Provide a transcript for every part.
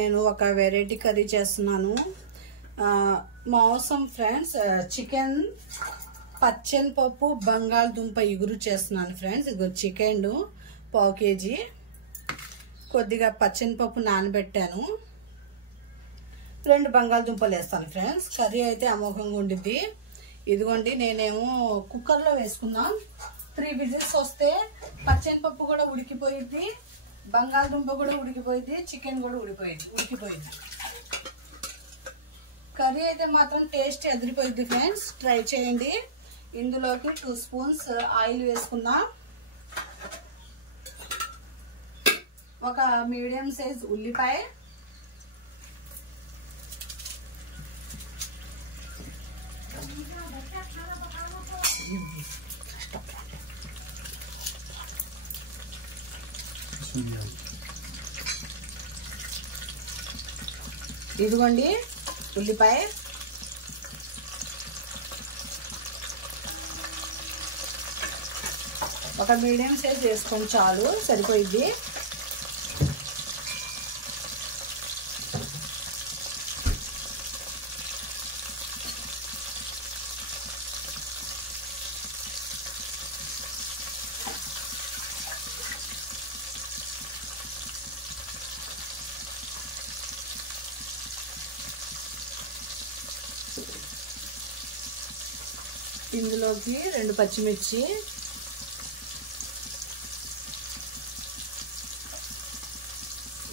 నేను ఒక variety curry చేస్తున్నాను. మాంసం ఫ్రెండ్స్, చికెన్ పచ్చెనపప్పు బంగాళదుంప ఇగురు చేస్తున్నాను ఫ్రెండ్స్. ఇది చికెన్ పావు కేజీ, కొద్దిగా పచ్చెనపప్పు నానబెట్టాను, 2 బంగాళదుంపలు వేస్తాను ఫ్రెండ్స్. కర్రీ అయితే అమోఘంగా ఉండిద్ది. ఇదిగోండి, నేనేమో కుక్కర్లో వేసుకున్నాం. 3 విజిల్స్ వస్తే పచ్చెనపప్పు కూడా ఉడికిపోయిద్ది, బంగాళదుంప కూడా ఉడికిపోయింది, చికెన్ కూడా ఉడికిపోయింది. కర్రీ అయితే మాత్రం టేస్ట్ ఎదిరిపోయింది ఫ్రెండ్స్, ట్రై చేయండి. ఇందులోకి 2 స్పూన్స్ ఆయిల్ వేసుకుందాం. ఒక మీడియం సైజ్ ఉల్లిపాయ, ఇదిగోండి ఉల్లిపాయ, ఒక మీడియం సైజ్ వేసుకోండి, చాలు, సరిపోయిద్ది. ఇందులోకి 2 పచ్చిమిర్చి,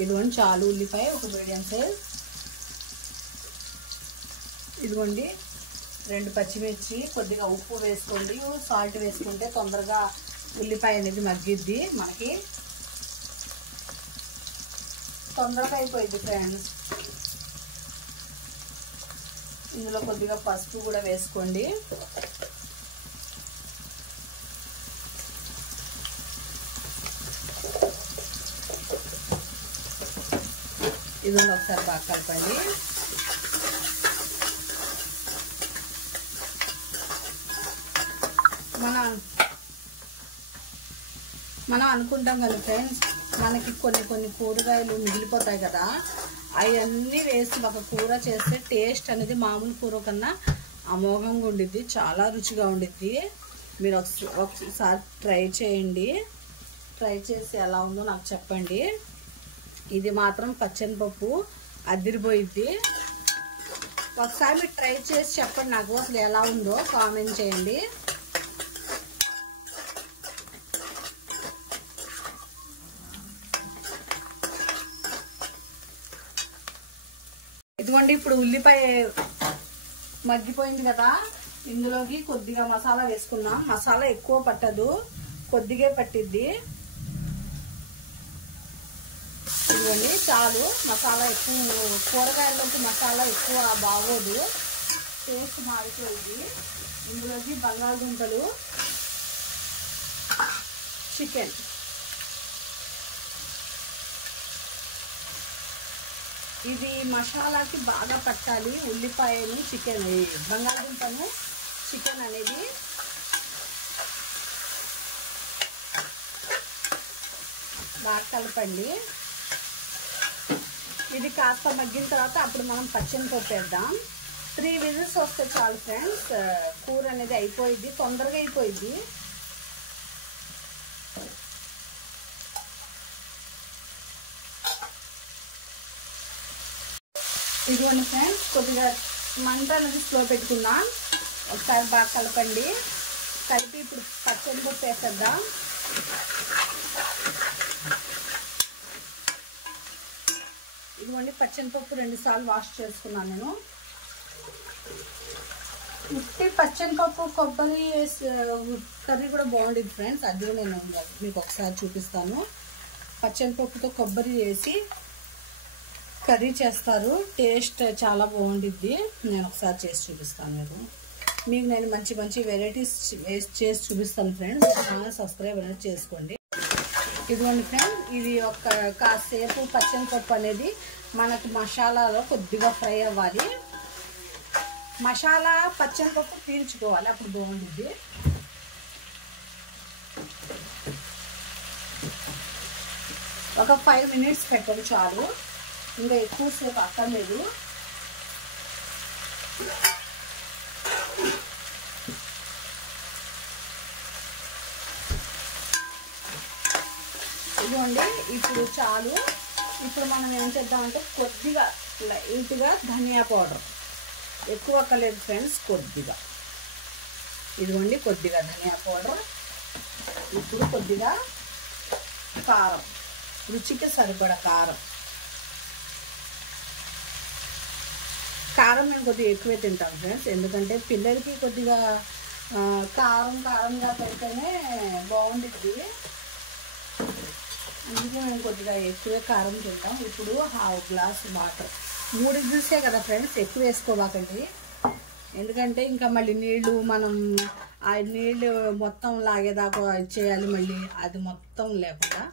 ఇదిగోండి చాలు ఉల్లిపాయ, ఒక మీడియం సైజ్. ఇదిగోండి 2 పచ్చిమిర్చి, కొద్దిగా ఉప్పు వేసుకోండి. సాల్ట్ వేసుకుంటే తొందరగా ఉల్లిపాయ అనేది మగ్గిద్ది, మనకి తొందరగా అయిపోయింది ఫ్రెండ్స్. ఇందులో కొద్దిగా పసుపు కూడా వేసుకోండి. ఇది ఒకసారి బాగా కలపండి. మనం అనుకుంటాం కదా ఫ్రెండ్స్, మనకి కొన్ని కూరగాయలు మిగిలిపోతాయి కదా, అవన్నీ వేసి ఒక కూర చేస్తే టేస్ట్ అనేది మామూలు కూర కన్నా అమోఘంగా ఉండిద్ది, చాలా రుచిగా ఉండిద్ది. మీరు ఒకసారి ట్రై చేయండి. ట్రై చేసి ఎలా ఉందో నాకు చెప్పండి. ఇది మాత్రం పచ్చెనపప్పు అదిరిపోయిద్ది. ఒకసారి మీరు ట్రై చేసి చెప్పండి నాకు, అసలు ఎలా ఉందో కామెంట్ చేయండి. ఇదిగోండి, ఇప్పుడు ఉల్లిపాయ మగ్గిపోయింది కదా, ఇందులోకి కొద్దిగా మసాలా వేసుకున్నాం. మసాలా ఎక్కువ పట్టదు, కొద్దిగా పట్టిద్ది. ఇదిగోండి చాలు. మసాలా ఎక్కువ, కూరగాయల్లోకి మసాలా ఎక్కువ బాగోదు, టేస్ట్ మారిపోయింది. ఇందులోకి బంగాళదుంపలు, చికెన్, ఇది మసాలాకి బాగా పట్టాలి. ఉల్లిపాయను, చికెన్, బంగాళదుంపను, చికెన్ అనేది బాగా కలపండి. ఇది కాస్త మగ్గిన తర్వాత అప్పుడు మనం పచ్చెనపప్పు వేద్దాం. 3 విజిల్స్ వస్తే చాలు ఫ్రెండ్స్, కూర అనేది అయిపోయింది, తొందరగా అయిపోయింది. ఇదిగోండి ఫ్రెండ్స్, కొద్దిగా మంట అనేది స్లో పెట్టుకుందాం. ఒకసారి బాగా కలపండి. కలిపి ఇప్పుడు పచ్చెనపప్పు వేసేద్దాం. ఇదిగోండి పచ్చెనపప్పు 2 సార్లు వాష్ చేసుకున్నాను నేను. ఉట్టి పచ్చెనపప్పు కొబ్బరి కర్రీ కూడా బాగుండేది ఫ్రెండ్స్, అది కూడా నేను మీకు ఒకసారి చూపిస్తాను. పచ్చెనపప్పుతో కొబ్బరి వేసి కర్రీ చేస్తారు, టేస్ట్ చాలా బాగుండిద్ది. నేను ఒకసారి చేసి చూపిస్తాను మీకు నేను మంచి వెరైటీస్ చేసి చూపిస్తాను ఫ్రెండ్స్. సబ్స్క్రైబ్ అనేది చేసుకోండి. ఇదిగోండి ఫ్రెండ్స్, ఇది ఒక కాసేపు పచ్చెనపప్పు అనేది మనకు మసాలాలో కొద్దిగా ఫ్రై అవ్వాలి. మసాలా పచ్చెనపప్పు పీల్చుకోవాలి, అప్పుడు బాగుంటుంది. ఒక 5 minutes పెట్టండి చాలు. ఇంకా ఎక్కువసేపు అక్కర్లేదు. ఇదిగోండి, ఇప్పుడు చాలు. ఇప్పుడు మనం ఏం చేద్దామంటే కొద్దిగా లైట్గా ధనియా పౌడర్, ఎక్కువ అక్కర్లేదు ఫ్రెండ్స్, కొద్దిగా. ఇదిగోండి కొద్దిగా ధనియా పౌడర్. ఇప్పుడు కొద్దిగా కారం, రుచికి సరిపడా కారం. కారం నేను కొద్దిగా ఎక్కువే తింటాను ఫ్రెండ్స్, ఎందుకంటే పిల్లలకి కొద్దిగా కారంగా పెడితేనే బాగుంటుంది. అందుకే మేము కొద్దిగా ఎక్కువే కారం తింటాం. ఇప్పుడు 1/2 గ్లాస్ వాటర్, 3 విజిల్సే కదా ఫ్రెండ్స్, ఎక్కువ వేసుకోవాకండి. ఎందుకంటే ఇంకా మళ్ళీ నీళ్ళు మనం ఆ నీళ్ళు మొత్తం లాగేదాకా చేయాలి. మళ్ళీ అది మొత్తం లేకుండా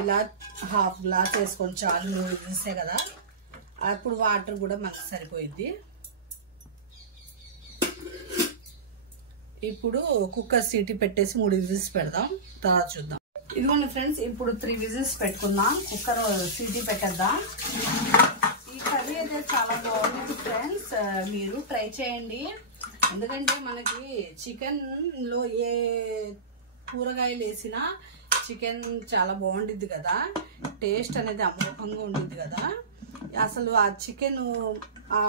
ఇలా 1/2 గ్లాస్ వేసుకొని చాలు, 3 విజిల్సే కదా. అప్పుడు వాటర్ కూడా మనకు సరిపోయింది. ఇప్పుడు కుక్కర్ సీటీ పెట్టేసి 3 విజిల్స్ పెడదాం, తర్వాత చూద్దాం. ఇదిగోండి ఫ్రెండ్స్, ఇప్పుడు 3 విజిల్స్ పెట్టుకుందాం. కుక్కర్ సీటీ పెట్టేద్దాం. ఈ కర్రీ అయితే చాలా బాగుంటుంది ఫ్రెండ్స్, మీరు ట్రై చేయండి. ఎందుకంటే మనకి చికెన్లో ఏ కూరగాయలు వేసినా చికెన్ చాలా బాగుంటుంది కదా, టేస్ట్ అనేది అమోఘంగా ఉంటుంది కదా. అసలు ఆ చికెన్ ఆ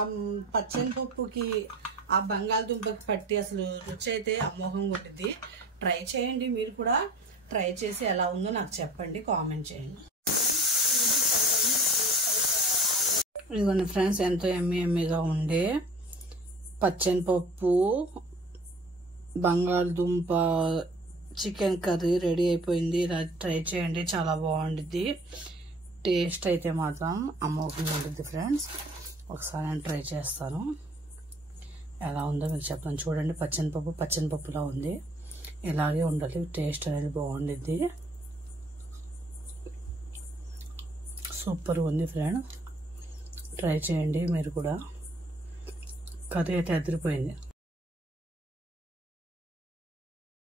పచ్చెనపప్పుకి ఆ బంగాళదుంపకి పట్టి అసలు రుచి అయితే అమోఘంగా ఉంటుంది. ట్రై చేయండి, మీరు కూడా ట్రై చేసి ఎలా ఉందో నాకు చెప్పండి, కామెంట్ చేయండి. ఇదిగోండి ఫ్రెండ్స్, ఎంతో ఎమ్మీగా ఉండే పచ్చెనపప్పు బంగాళదుంప చికెన్ కర్రీ రెడీ అయిపోయింది. ఇలా ట్రై చేయండి, చాలా బాగుంటుంది. టేస్ట్ అయితే మాత్రం అమోఘంగా ఉంటుంది ఫ్రెండ్స్. ఒకసారి నేను ట్రై చేస్తాను, ఎలా ఉందో మీకు చెప్తాను. చూడండి, పచ్చెనపప్పులా ఉంది. ఇలాగే ఉండాలి, టేస్ట్ అనేది బాగుంటుంది. సూపర్గా ఉంది ఫ్రెండ్, ట్రై చేయండి మీరు కూడా. కర్రీ అయితే అదిరిపోయింది.